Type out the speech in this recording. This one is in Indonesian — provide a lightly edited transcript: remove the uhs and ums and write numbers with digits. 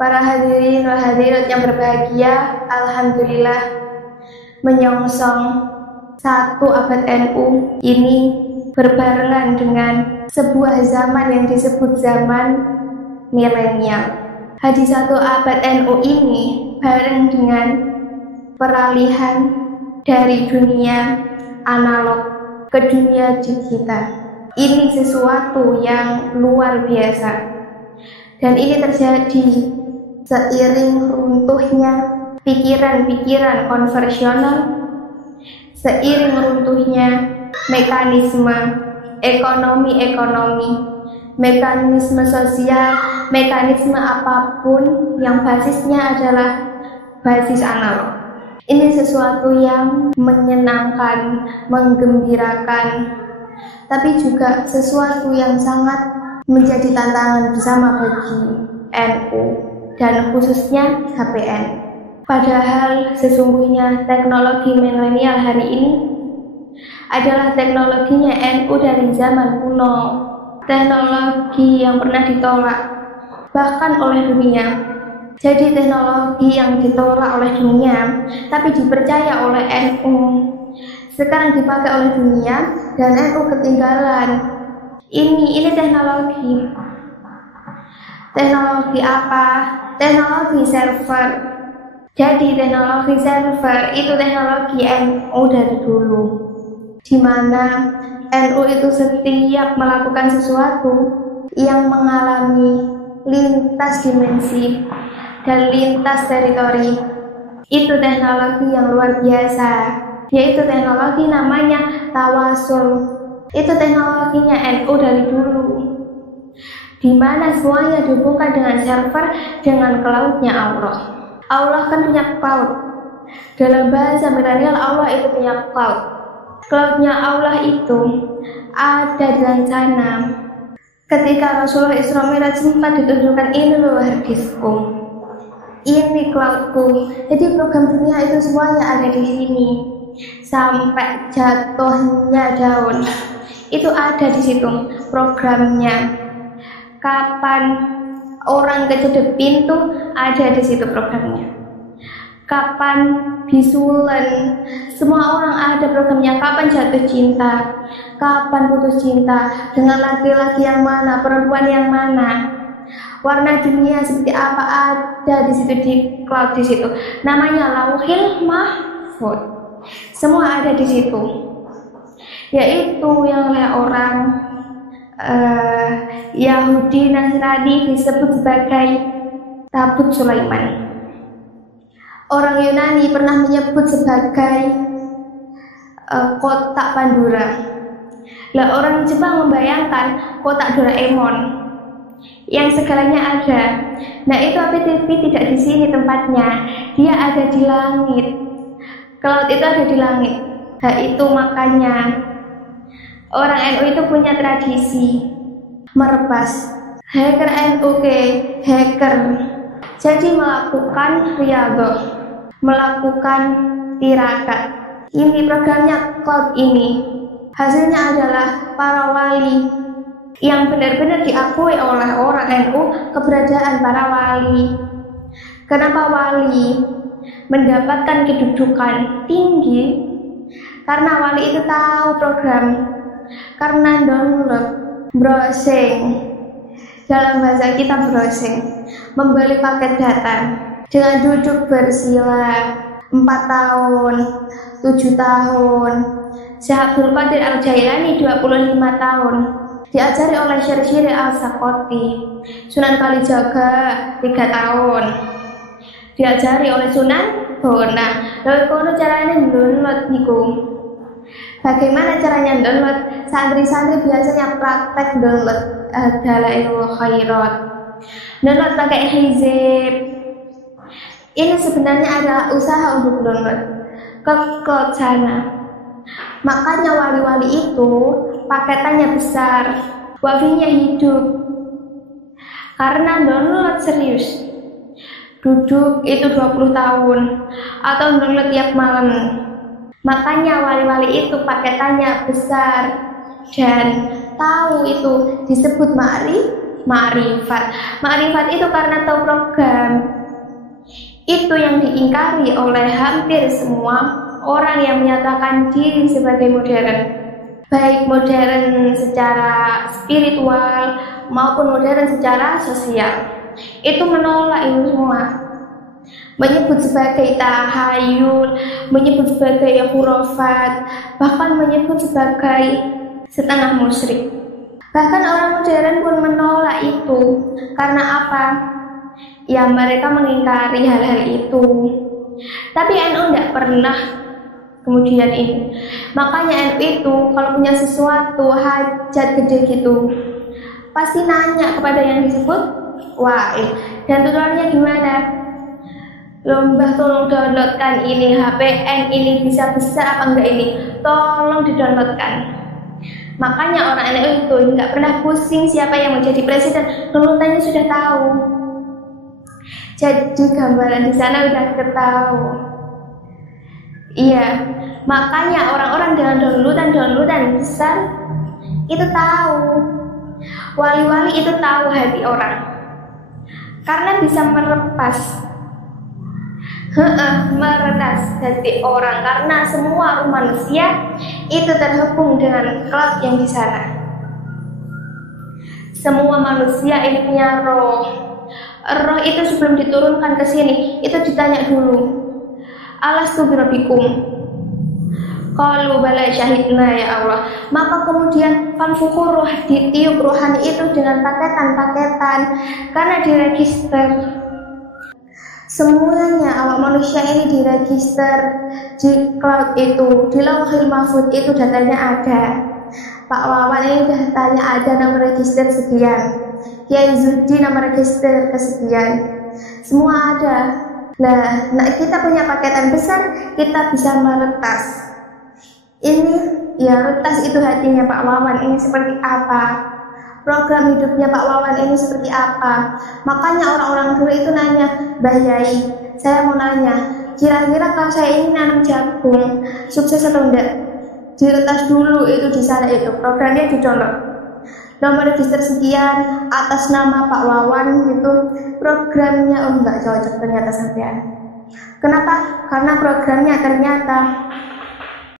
Para hadirin wal hadirat yang berbahagia, alhamdulillah menyongsong 1 abad NU ini berbarengan dengan sebuah zaman yang disebut zaman milenial. Di 1 abad NU ini bareng dengan peralihan dari dunia analog ke dunia digital. Ini sesuatu yang luar biasa, dan ini terjadi seiring runtuhnya pikiran-pikiran konvensional, seiring runtuhnya mekanisme ekonomi, mekanisme sosial, mekanisme apapun yang basisnya adalah basis analog. Ini sesuatu yang menyenangkan, menggembirakan, tapi juga sesuatu yang sangat menjadi tantangan bersama bagi NU dan khususnya HPN. Padahal sesungguhnya teknologi milenial hari ini adalah teknologinya NU dari zaman kuno, teknologi yang pernah ditolak bahkan oleh dunia. Jadi teknologi yang ditolak oleh dunia tapi dipercaya oleh NU sekarang dipakai oleh dunia dan NU ketinggalan. Ini teknologi. Teknologi apa? Teknologi server. Jadi teknologi server itu teknologi NU dari dulu, di mana NU itu setiap melakukan sesuatu yang mengalami lintas dimensi dan lintas teritori, itu teknologi yang luar biasa, yaitu teknologi namanya tawasul. Itu teknologinya NU dari dulu, di mana semuanya dihubungkan dengan server, dengan cloud-nya Allah. Allah kan punya cloud. Dalam bahasa milenial Allah itu punya cloud. Cloud-nya Allah itu ada di sana. Ketika Rasulullah Isra Mi'raj sempat ditunjukkan, ini loh harddiskku, ini cloudku. Jadi program dunia itu semuanya ada di sini. Sampai jatuhnya daun itu ada di situ programnya. Kapan orang kejedot pintu, ada di situ programnya. Kapan bisulan, semua orang ada programnya. Kapan jatuh cinta, kapan putus cinta, dengan laki-laki yang mana, perempuan yang mana, warna dunia seperti apa, ada di situ, di cloud di situ. Namanya Lauhil Mahfuz. Semua ada di situ. Yaitu yang oleh orang Yahudi Nasrani disebut sebagai Tabut Sulaiman. Orang Yunani pernah menyebut sebagai kotak Pandora. Lah orang Jepang membayangkan kotak Doraemon yang segalanya ada. Nah itu APTV tidak di sini tempatnya, dia ada di langit. Cloud itu ada di langit. Nah itu makanya orang NU itu punya tradisi merepas hacker NU ke hacker. Jadi melakukan riyadhah, melakukan tirakat. Ini programnya cloud ini. Hasilnya adalah para wali yang benar-benar diakui oleh orang NU keberadaan para wali. Kenapa wali mendapatkan kedudukan tinggi? Karena wali itu tahu program, karena download, browsing. Dalam bahasa kita browsing, membeli paket data dengan duduk bersila 4 tahun, 7 tahun. Syekh Abdul Qadir Al-Jailani 25 tahun. Diajari oleh Syekh Syiri Al-Sakoti. Sunan Kalijaga 3 tahun. Diajari oleh Sunan Bona. Lalu kono caranya download niku. Bagaimana caranya download? Santri-santri biasanya praktek download Dalailul Khairat. Download pakai hizib. Ini sebenarnya adalah usaha untuk download ke cloud sana. Makanya wali-wali itu paketannya besar, wifi-nya hidup. Karena download serius. Duduk itu 20 tahun atau download tiap malam. Makanya wali-wali itu paketannya besar dan tahu itu disebut Makrifat. Makrifat itu karena tahu program. Itu yang diingkari oleh hampir semua orang yang menyatakan diri sebagai modern. Baik modern secara spiritual maupun modern secara sosial. Itu menolak itu semua. Menyebut sebagai tahayul, menyebut sebagai khurafat, bahkan menyebut sebagai setengah musyrik. Bahkan orang modern pun menolak itu. Karena apa? Ya mereka mengingkari hal-hal itu. Tapi NU tidak pernah kemudian ini. Makanya NU itu kalau punya sesuatu hajat gede gitu, pasti nanya kepada yang disebut wali. Dan tutorialnya gimana? Mbah tolong downloadkan ini HPN ini bisa apa enggak ini? Tolong didownloadkan. Makanya orang NU itu nggak pernah pusing siapa yang menjadi presiden, downloadannya sudah tahu. Jadi gambaran di sana udah ketahui. Iya, makanya orang-orang dengan downloadan besar itu tahu. Wali-wali itu tahu hati orang, karena bisa meretas hati orang, karena semua manusia itu terhubung dengan cloud yang di sana. Semua manusia ini punya roh. Roh itu sebelum diturunkan ke sini itu ditanya dulu, alastu birabbikum, qalu bala syahidna ya Allah. Maka kemudian fanfukhur roh, ditiup rohani itu dengan paketan-paketan, karena diregister. Semuanya awak manusia ini diregister di cloud itu, di Lauhul Mahfuz itu datanya ada. Pak Wawan ini datanya ada, nomor register sekian. Kiai Zudi nama register kesekian, semua ada. Nah, kita punya paketan besar, kita bisa meretas. Ini ya retas itu hatinya Pak Wawan ini seperti apa, program hidupnya Pak Wawan ini seperti apa. Makanya orang-orang dulu itu nanya, Mbah Yai, saya mau nanya, kira-kira kalau saya ini nanam jagung, sukses atau enggak? Diretas dulu itu di sana itu, programnya di-download. Nomor register sekian atas nama Pak Wawan itu programnya enggak cocok ternyata sampean. Kenapa? Karena programnya ternyata